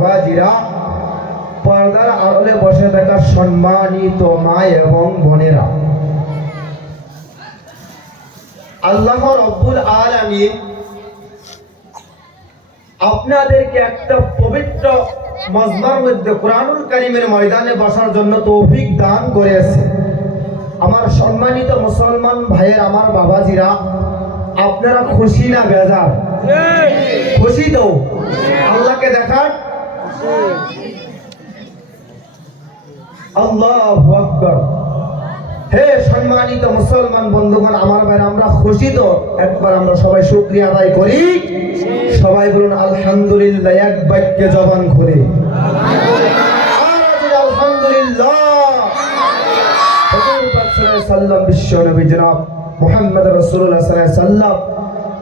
বাবাজিরা পর্দার আড়লে বসে থাকা সম্মানিত মা এবং বোনেরা। আল্লাহ রব্বুল আলামিন আপনাদেরকে একটা পবিত্র মজমার মধ্যে কোরআনুল কারিমের ময়দানে বসার জন্য তৌফিক দান করেছে। আমার সম্মানিত মুসলমান ভাইয়ের আমার বাবাজিরা আপনারা খুশি না বেজার? খুশি তো? আল্লাহকে দেখার হে সম্মানিত মুসলমান বন্ধুগণ, আমার ভাই আমরা খুশি তো? একবার আমরা সবাই শুক্রিয়া আদায় করি। সবাই বলুন, আলহামদুলিল্লাহ এক বাক্যে জবান সাল্লাম বিশ্ব নবী জনাব মুহাম্মদ সাল্লাম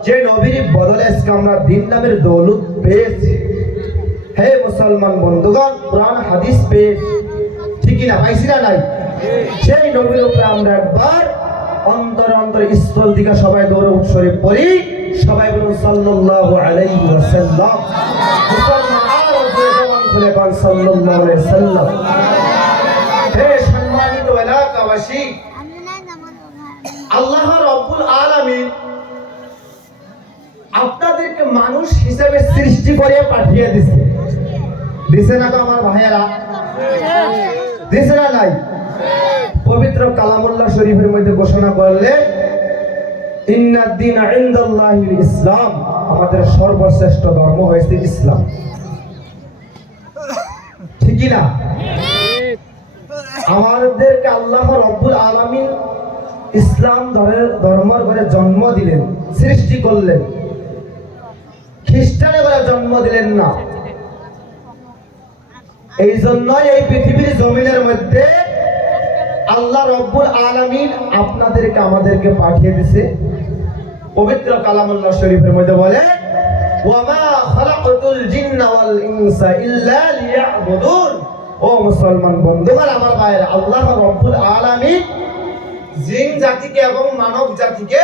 যে নবীর বদলে আজকে আমরা দিন নামের দৌলত পেয়েছি। হে মুসলমান বন্ধুগণ, কোরআন, হাদিস পেয়েছি ঠিকই না, পাইছি না নাই? সেই নবীর উপরে আমরা একবার অন্তর অন্তর স্থল দিকে সবাই দৌড়ে উৎসরে পড়ি, সবাই বলুন, সাল্লাল্লাহু আলাইহি ওয়াসাল্লাম। মুসলমান আরও জবান খুলে কোন সাল্লাল্লাহু আলাইহি হে সম্মানিত এলাকাবাসী, আল্লাহ রব্বুল আলামিন আপনাদেরকে মানুষ হিসেবে সৃষ্টি করে পাঠিয়ে দিছে দিছে না তো আমার ভাইয়েরা? দিছে না নাই? পবিত্র কালামুল্লাহ শরীফের মধ্যে ঘোষণা করলে ইসলাম। আমাদের সর্বশ্রেষ্ঠ ধর্ম হয়েছে ইসলাম। ঠিকই না? আমাদেরকে আল্লাহ রব্বুল আলামিন ইসলাম ধর্মের ঘরে জন্ম দিলেন, সৃষ্টি করলেন। খ্রিস্টানের ঘরে জন্ম দিলেন না। এই জন্যই এই পৃথিবীর জমিনের মধ্যে আল্লাহ রব্বুল আলামিন আপনাদেরকে আমাদেরকে পাঠিয়ে দিছে। পবিত্র কালামুল্লাহ শরীফের মধ্যে বলে ও মুসলমান আমার ভাইয়েরা, আল্লাহ জাতিকে এবং মানব জাতিকে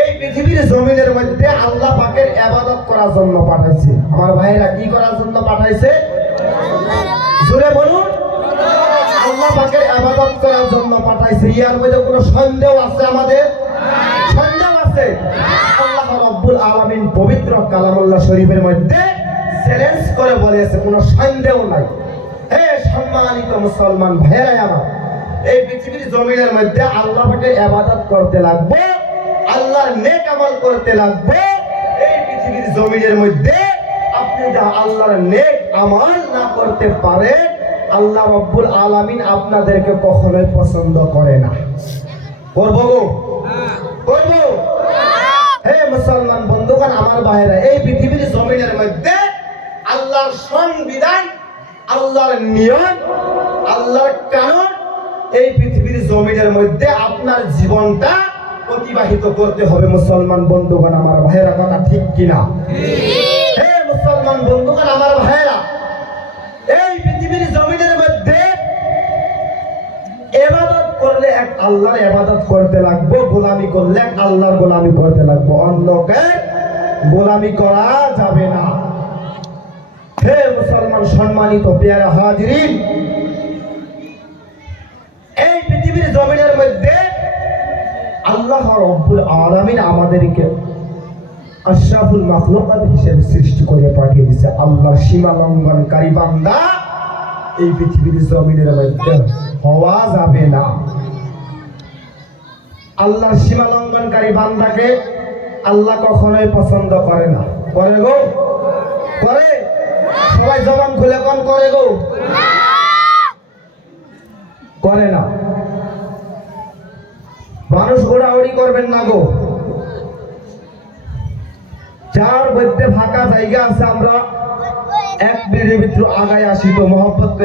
এই পৃথিবীর জমিনের মধ্যে আল্লাহ পাকের ইবাদত করার জন্য পাঠাইছে। আমার ভাইয়েরা, কি করার জন্য পাঠাইছে? জোরে বলুন। আল্লাহ পাকের ইবাদত করার জন্য পাঠাইছে। ইয়ার মধ্যে কোনো সন্দেহ আছে আমাদের? সন্দেহ আছে? আল্লাহ রব্বুল আলামিন পবিত্র কালামুল্লাহ শরীফের মধ্যে চ্যালেঞ্জ করে বলেছে, কোনো সন্দেহ নাই। হে সম্মানিত মুসলমান ভাইয়েরাই আমার এই পৃথিবীর জমিনের মধ্যে আল্লাহ পাকের ইবাদত করতে লাগবে, আল্লাহর নেক আমল করতে লাগবে, এই পৃথিবীর জমিনের মধ্যে আপনি যা আল্লাহর নেক আমল না করতে পারে আল্লাহ রব্বুল আলামিন আপনাদেরকে কখনোই পছন্দ করে না। করব গো? করব? হে মুসলমান বন্ধুগণ আমার ভাইরা এই পৃথিবীর জমিনের মধ্যে আল্লাহর সংবিধান আল্লাহর নিয়ম আল্লাহর কানুন এই পৃথিবীর জমিনের মধ্যে আপনার জীবনটা অতিবাহিত করতে হবে মুসলমান বন্ধুগণ আমার ভাইয়েরা কথা ঠিক কিনা? হে মুসলমান বন্ধুগণ আমার এক আল্লাহর এবাদত করতে লাগবো, গোলামি করলে এক আল্লাহর গোলামি করতে লাগবো। অন্যকে গোলামি করা যাবে না। হে মুসলমান সম্মানিত পেয়ারা হাজিরিন, এই পৃথিবীর জমিনের মধ্যে আল্লাহ রব্বুল আলামিন আমাদেরকে আশরাফুল মাখলুকাত হিসেবে সৃষ্টি করে পাঠিয়ে দিয়েছে আল্লাহ সীমা লঙ্ঘনকারী বান্দা এই পৃথিবীর জমিনের মধ্যে হওয়া যাবে না। আল্লাহ সীমা লঙ্ঘনকারী বান্দাকে আল্লাহ কখনোই পছন্দ করে না। করে গো? করে? সবাই জবান খুলে কোন করে গো? করে না। মানুষ ঘোরাঘুরি করবেন না গো। যার মধ্যে ফাঁকা জায়গা আছে আমরা এক মিনিটের ভিতরে আগায় আসি তো, মহব্বত